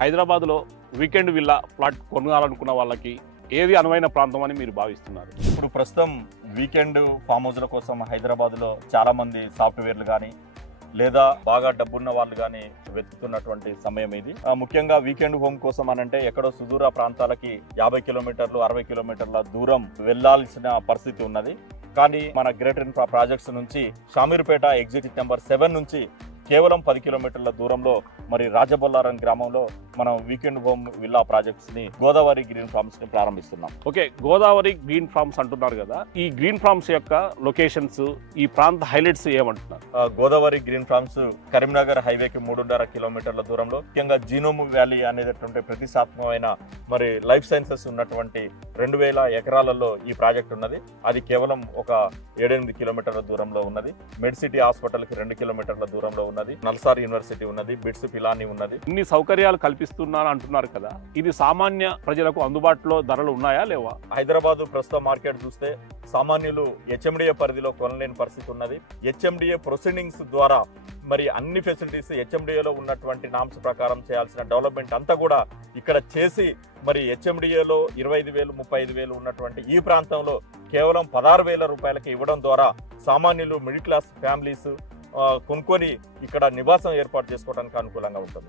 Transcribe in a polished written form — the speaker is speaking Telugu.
హైదరాబాద్లో వీకెండ్ విల్లా ప్లాట్ కొనాలనుకున్న వాళ్ళకి ఏది అనువైన ప్రాంతం అని మీరు భావిస్తున్నారు? ఇప్పుడు ప్రస్తుతం వీకెండ్ ఫామ్ హౌస్ల కోసం హైదరాబాద్లో చాలామంది సాఫ్ట్వేర్లు కానీ లేదా బాగా డబ్బున్న వాళ్ళు కానీ వెతుకుతున్నటువంటి సమయం ఇది. ముఖ్యంగా వీకెండ్ హోమ్ కోసం అనంటే ఎక్కడో సుదూర ప్రాంతాలకి 50 కిలోమీటర్లు 60 కిలోమీటర్ల దూరం వెళ్లాల్సిన పరిస్థితి ఉన్నది. కానీ మన గ్రేటర్ ఇన్ఫ్రా ప్రాజెక్ట్స్ నుంచి షామీర్పేట ఎగ్జిట్ నెంబర్ 7 నుంచి కేవలం 10 కిలోమీటర్ల దూరంలో మరి రాజబొల్లారం గ్రామంలో మనం వీకెండ్ హోమ్ విల్లా ప్రాజెక్ట్స్ ని గోదావరి గ్రీన్ ఫార్మ్స్ ని ప్రారంభిస్తున్నాం. ఓకే, గోదావరి గ్రీన్ ఫార్మ్స్ అంటున్నారు కదా, ఈ గ్రీన్ ఫార్మ్స్ యొక్క లొకేషన్స్, ఈ ప్రాంత హైలైట్స్ ఏమంటున్నారు? గోదావరి గ్రీన్ ఫార్మ్స్ కరీంనగర్ హైవేకి 3.5 కిలోమీటర్ల దూరంలో, ముఖ్యంగా జీనోమ్ వ్యాలీ అనేటటువంటి ప్రతిష్టాత్మకమైన మరి లైఫ్ సైన్సెస్ ఉన్నటువంటి 2000 ఎకరాలలో ఈ ప్రాజెక్ట్ ఉన్నది. అది కేవలం ఒక 7-8 కిలోమీటర్ల దూరంలో ఉన్నది. మెడ్ సిటీ హాస్పిటల్ కి 2 కిలోమీటర్ల దూరంలో ఉన్నది. నల్సార్ యూనివర్సిటీ ఉన్నది. బిట్స్ పిలాని ఉన్నది. ఇన్ని సౌకర్యాలు కల్పిస్తున్నారు అంటున్నారు కదా, ఇది సామాన్య ప్రజలకు అందుబాటులో ధరలు ఉన్నాయా లేవా? హైదరాబాద్ ప్రస్తుత మార్కెట్ చూస్తే సామాన్యులు హెచ్ఎండిఏ పరిధిలో కొనలేని పరిస్థితి ఉన్నది. హెచ్ఎండిఏ ప్రొసీడింగ్స్ ద్వారా మరి అన్ని ఫెసిలిటీస్ హెచ్ఎండిఏలో ఉన్నటువంటి నామ్స్ ప్రకారం చేయాల్సిన డెవలప్మెంట్ అంతా కూడా ఇక్కడ చేసి మరి హెచ్ఎండిఏలో 25,000 35,000 ఉన్నటువంటి ఈ ప్రాంతంలో కేవలం 16,000 రూపాయలకి ఇవ్వడం ద్వారా సామాన్యులు మిడిల్ క్లాస్ ఫ్యామిలీస్ కొనుక్కొని ఇక్కడ నివాసం ఏర్పాటు చేసుకోవడానికి అనుకూలంగా ఉంటుంది.